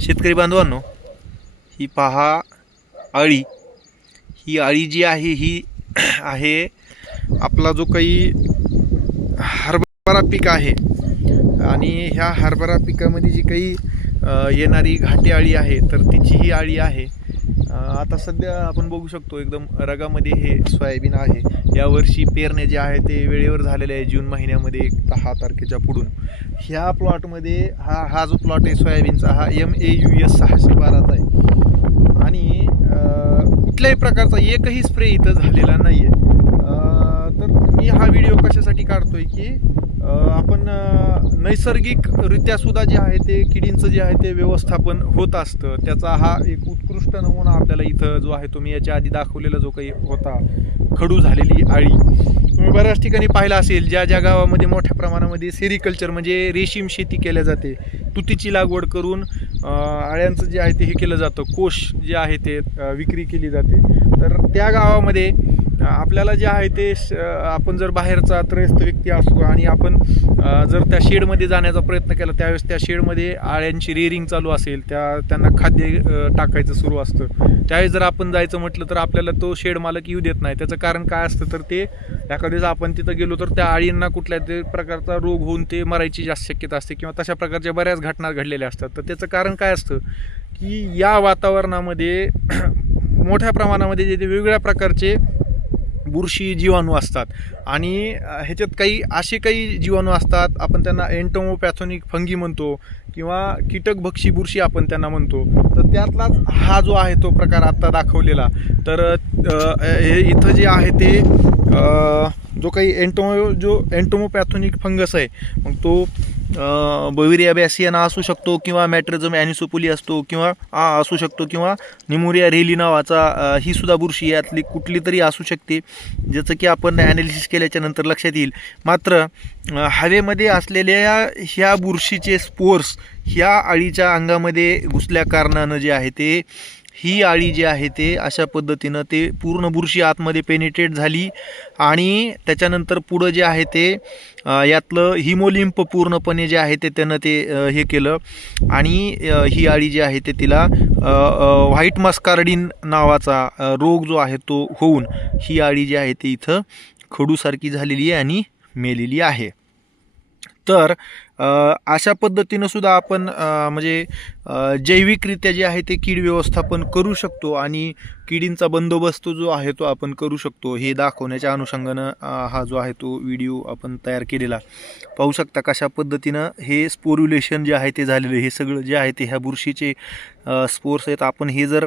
शेतकरी बांधवांनो ही पहा अळी. ही अळी जी आहे ही आहे आपला जो काही हरभरा पीक आहे आणि ह्या हरभरा पिकामध्ये जी काही येणारी घाटी अळी आहे तर तिची ही अळी आहे. आता सध्या आपण बघू शकतो एकदम रगामध्ये हे सोयाबीन आहे. यावर्षी पेरणे जे आहे ते वेळेवर झालेले आहे जून महिन्यामध्ये एक दहा तारखेच्या पुढून. ह्या प्लॉटमध्ये हा हा जो प्लॉट आहे सोयाबीनचा हा एम ए यू एस सहाशे बाराचा आहे. आणि कुठल्याही प्रकारचा एकही स्प्रे इथं झालेला नाही आहे तर मी हा व्हिडिओ कशासाठी काढतोय की आपण नैसर्गिकरित्या सुद्धा जे आहे ते किडींचं जे आहे ते व्यवस्थापन होत असतं. त्याचा हा एक उत्कृष्ट नमुना आपल्याला इथं जो आहे तुम्ही याच्या आधी दाखवलेला जो काही होता खडू झालेली आळी. तुम्ही बऱ्याच ठिकाणी पाहिलं असेल ज्या ज्या गावामध्ये मोठ्या प्रमाणामध्ये सेरिकल्चर म्हणजे रेशीम शेती केल्या जाते तुतीची लागवड करून आळ्यांचं जे आहे ते हे केलं जातं कोश जे आहे ते विक्री केली जाते. तर त्या गावामध्ये आपल्याला जे आहे ते श- आपण जर बाहेरचा त्रयस्थ व्यक्ती असू आणि आपण जर त्या शेडमध्ये जाण्याचा प्रयत्न केला त्यावेळेस त्या शेडमध्ये आळ्यांची रेरिंग चालू असेल त्या त्यांना खाद्य टाकायचं सुरू असतं. त्यावेळेस जर आपण जायचं म्हटलं तर आपल्याला तो शेड मालक येऊ देत नाही. त्याचं कारण काय असतं तर ते एखाद्या आपण तिथं गेलो तर त्या आळींना कुठल्या तरी प्रकारचा रोग होऊन ते मरायची जास्त शक्यता असते किंवा तशा प्रकारच्या बऱ्याच घटना घडलेल्या असतात. तर त्याचं कारण काय असतं की या वातावरणामध्ये मोठ्या प्रमाणामध्ये जे ते वेगवेगळ्या प्रकारचे बुरशी जीवाणू असतात. आणि ह्याच्यात काही असे काही जीवाणू असतात आपण त्यांना एंटोमोपॅथोनिक फंगी म्हणतो किंवा कीटकभक्षी बुरशी आपण त्यांना म्हणतो. तर त्यातलाच हा जो आहे तो प्रकार आत्ता दाखवलेला. तर हे इथं जे आहे ते जो काही एंटोमो जो एंटोमोपॅथोनिक फंगस आहे मग तो बविरिया बॅसियाना असू शकतो किंवा मॅट्रिझम ॲनिसोपोली असतो किंवा आ असू शकतो किंवा निमोरिया रेली नावाचा ही सुद्धा बुरशी यातली कुठली तरी असू शकते. ज्याचं की आपण ॲनालिसिस केल्याच्यानंतर लक्षात येईल. मात्र हवेमध्ये असलेल्या ह्या बुरशीचे स्पोर्स ह्या अळीच्या अंगामध्ये घुसल्या कारणानं जे आहे ते ही आळी जी आहे ते अशा पद्धतीनं ते पूर्ण बुरशी आतमध्ये पेनिट्रेट झाली आणि त्याच्यानंतर पुढं जे आहे ते यातलं हिमोलिंप पूर्णपणे जे आहे ते त्यानं ते हे केलं. आणि ही आळी जी आहे ते तिला व्हाईट मस्कार्डिन नावाचा रोग जो आहे तो होऊन ही आळी जी आहे ते इथं खडूसारखी झालेली आहे आणि मेलेली आहे. तर अशा पद्धतीनं सुद्धा आपण म्हणजे जैविकरित्या जे आहे ते कीड व्यवस्थापन करू शकतो आणि किडींचा बंदोबस्त जो आहे तो आपण करू शकतो. हे दाखवण्याच्या अनुषंगानं हा जो आहे तो व्हिडिओ आपण तयार केलेला. पाहू शकता कशा पद्धतीनं हे स्पोर्युलेशन जे आहे ते झालेलं हे सगळं जे आहे ते ह्या बुरशीचे स्पोर्स आहेत. आपण हे जर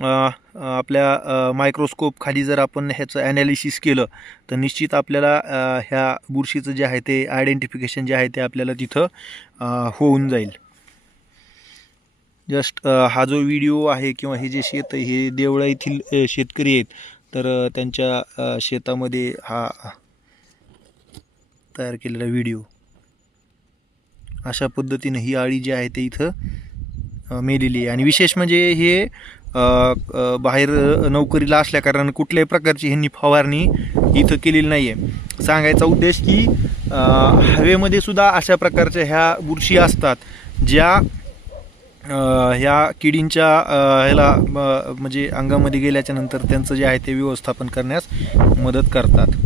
आपल्या मायक्रोस्कोप खाली जर आपण ह्याचं ॲनालिसिस केलं तर निश्चित आपल्याला ह्या बुरशीचं जे आहे ते आयडेंटिफिकेशन जे आहे ते आपल्याला तिथं होऊन जाईल. जस्ट हा जो व्हिडिओ आहे किंवा हे जे शेत हे देवळा येथील शेतकरी आहेत तर त्यांच्या शेतामध्ये हा तयार केलेला व्हिडिओ अशा पद्धतीनं ही आळी जी आहे ते इथं मेलेली आहे. आणि विशेष म्हणजे हे बाहेर नोकरीला असल्याकारणानं कुठल्याही प्रकारची ह्यांनी फवारणी इथं केलेली नाही आहे सांगायचा उद्देश की हवेमध्ये सुद्धा अशा प्रकारच्या ह्या बुरशी असतात ज्या ह्या किडींच्या ह्याला म्हणजे अंगामध्ये गेल्याच्यानंतर त्यांचं जे आहे ते व्यवस्थापन करण्यास मदत करतात.